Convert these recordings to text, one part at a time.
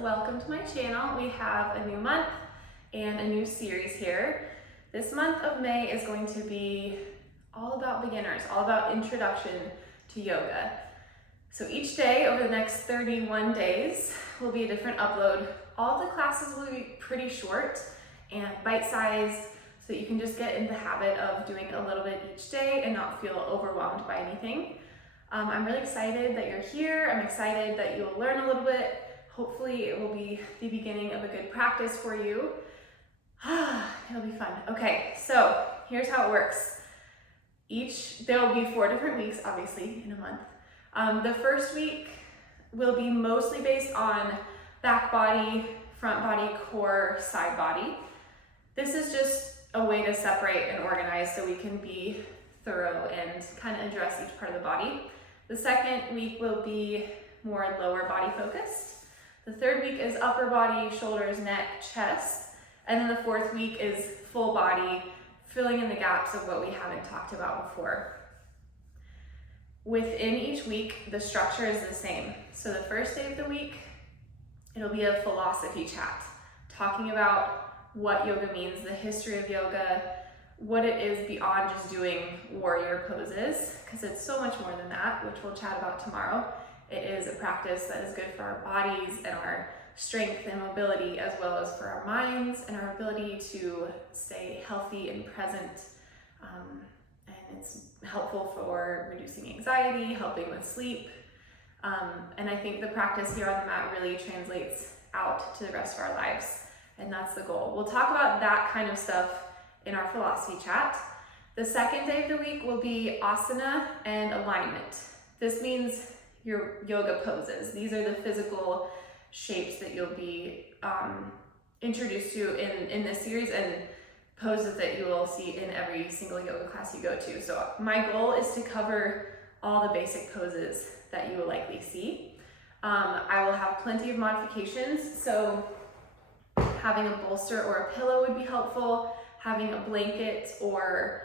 welcome to my channel. We have a new month and a new series here. This month of May is going to be all about beginners, all about introduction to yoga. So each day over the next 31 days will be a different upload. All the classes will be pretty short and bite-sized so that you can just get in the habit of doing a little bit each day and not feel overwhelmed by anything. I'm really excited that you're here. I'm excited that you'll learn a little bit. Hopefully it will be the beginning of a good practice for you. It'll be fun. Okay, so here's how it works. There will be 4 different weeks, obviously, in a month. The first week will be mostly based on back body, front body, core, side body. This is just a way to separate and organize so we can be thorough and kind of address each part of the body. The second week will be more lower body focused. The third week is upper body, shoulders, neck, chest. And then the fourth week is full body, filling in the gaps of what we haven't talked about before. Within each week, the structure is the same. So the first day of the week, it'll be a philosophy chat, talking about what yoga means, the history of yoga, what it is beyond just doing warrior poses, because it's so much more than that, which we'll chat about tomorrow. It is a practice that is good for our bodies and our strength and mobility, as well as for our minds and our ability to stay healthy and present. And it's helpful for reducing anxiety, helping with sleep. And I think the practice here on the mat really translates out to the rest of our lives. And that's the goal. We'll talk about that kind of stuff in our philosophy chat. The second day of the week will be asana and alignment. This means your yoga poses. These are the physical shapes that you'll be introduced to in this series, and poses that you will see in every single yoga class you go to. So my goal is to cover all the basic poses that you will likely see. I will have plenty of modifications, so having a bolster or a pillow would be helpful, having a blanket or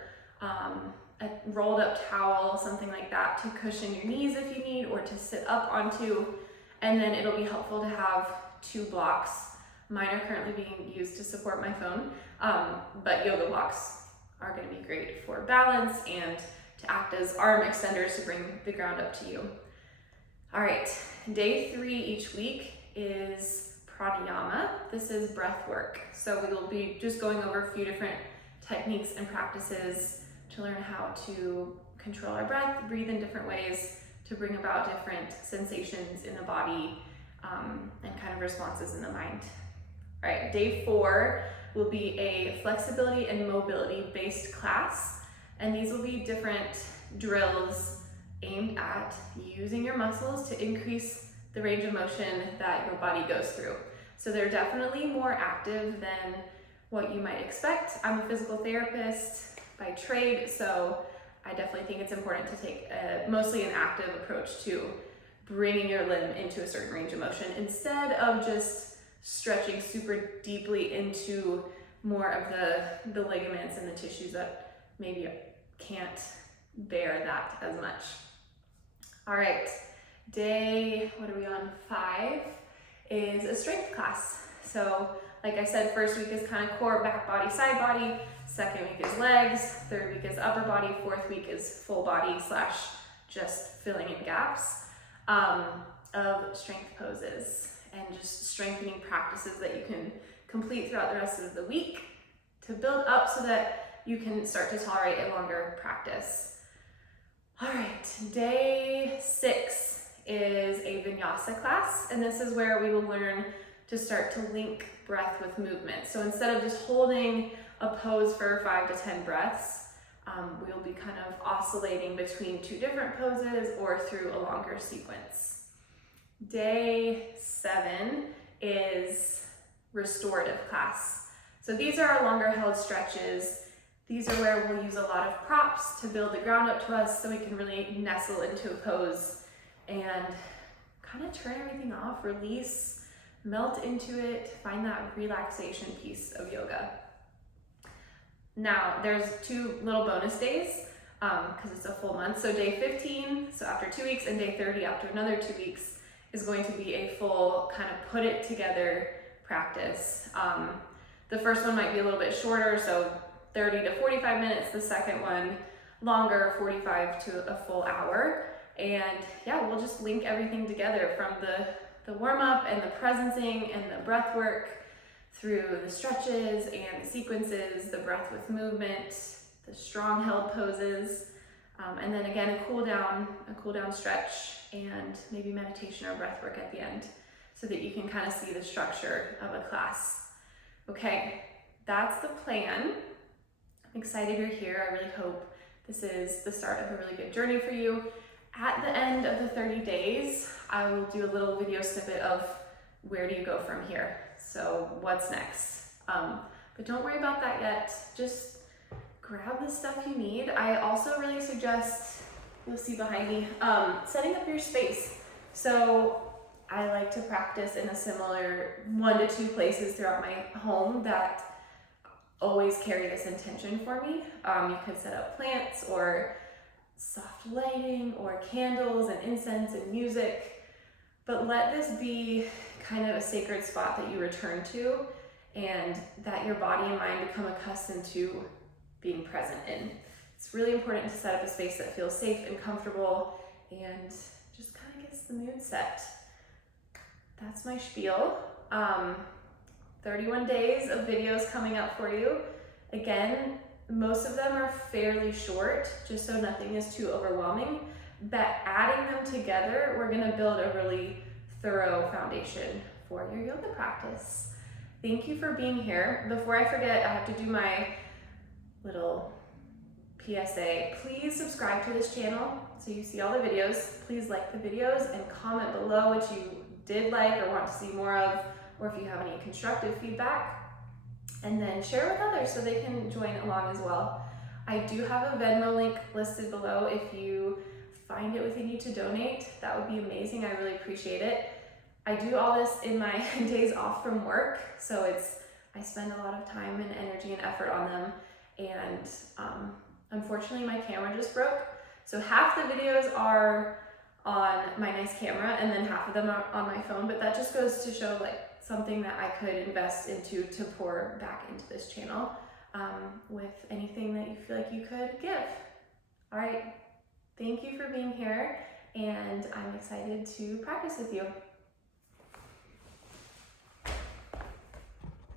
a rolled up towel, something like that, to cushion your knees if you need, or to sit up onto. And then it'll be helpful to have 2 blocks. Mine are currently being used to support my phone, but yoga blocks are going to be great for balance and to act as arm extenders to bring the ground up to you. All right, day 3 each week is pranayama. This is breath work. So we will be just going over a few different techniques and practices to learn how to control our breath, breathe in different ways to bring about different sensations in the body and kind of responses in the mind. All right, day 4 will be a flexibility and mobility based class. And these will be different drills aimed at using your muscles to increase the range of motion that your body goes through. So they're definitely more active than what you might expect. I'm a physical therapist by trade, so I definitely think it's important to take mostly an active approach to bringing your limb into a certain range of motion instead of just stretching super deeply into more of the ligaments and the tissues that maybe can't bear that as much. All right, day, what are we on, 5 is a strength class. So like I said, first week is kind of core, back body, side body. Second week is legs. Third week is upper body. Fourth week is full body / just filling in gaps of strength poses and just strengthening practices that you can complete throughout the rest of the week to build up so that you can start to tolerate a longer practice. All right, day 6 is a Vinyasa class, and this is where we will learn to start to link breath with movement. So instead of just holding a pose for 5 to 10 breaths, we'll be kind of oscillating between 2 different poses or through a longer sequence. Day 7 is restorative class. So these are our longer held stretches. These are where we'll use a lot of props to build the ground up to us so we can really nestle into a pose and kind of turn everything off, release, melt into it, find that relaxation piece of yoga. Now, there's 2 little bonus days because it's a full month. So day 15, so after 2 weeks, and day 30 after another 2 weeks, is going to be a full kind of put it together practice. The first one might be a little bit shorter, so 30 to 45 minutes. The second one longer, 45 to a full hour. And yeah, we'll just link everything together from the warm-up and the presencing and the breath work through the stretches and the sequences, the breath with movement, the strong held poses, and then again a cool down stretch, and maybe meditation or breath work at the end, so that you can kind of see the structure of a class. Okay, that's the plan. I'm excited you're here. I really hope this is the start of a really good journey for you. At the end of the 30 days, I will do a little video snippet of where do you go from here. So what's next? But don't worry about that yet. Just grab the stuff you need. I also really suggest, you'll see behind me, setting up your space. So I like to practice in a similar 1 to 2 places throughout my home that always carry this intention for me. You could set up plants or soft lighting or candles and incense and music, but let this be kind of a sacred spot that you return to and that your body and mind become accustomed to being present in. It's really important to set up a space that feels safe and comfortable and just kind of gets the mood set. That's my spiel. 31 days of videos coming up for you. Again, most of them are fairly short, just so nothing is too overwhelming, but adding them together, we're gonna build a really thorough foundation for your yoga practice. Thank you for being here. Before I forget, I have to do my little PSA. Please subscribe to this channel so you see all the videos. Please like the videos and comment below what you did like or want to see more of, or if you have any constructive feedback. And then share with others so they can join along as well. I do have a Venmo link listed below if you find it within you to donate. That would be amazing. I really appreciate it. I do all this in my days off from work, so I spend a lot of time and energy and effort on them. And unfortunately, my camera just broke. So half the videos are on my nice camera, and then half of them are on my phone. But that just goes to show something that I could invest into to pour back into this channel with anything that you feel like you could give. All right, thank you for being here, and I'm excited to practice with you.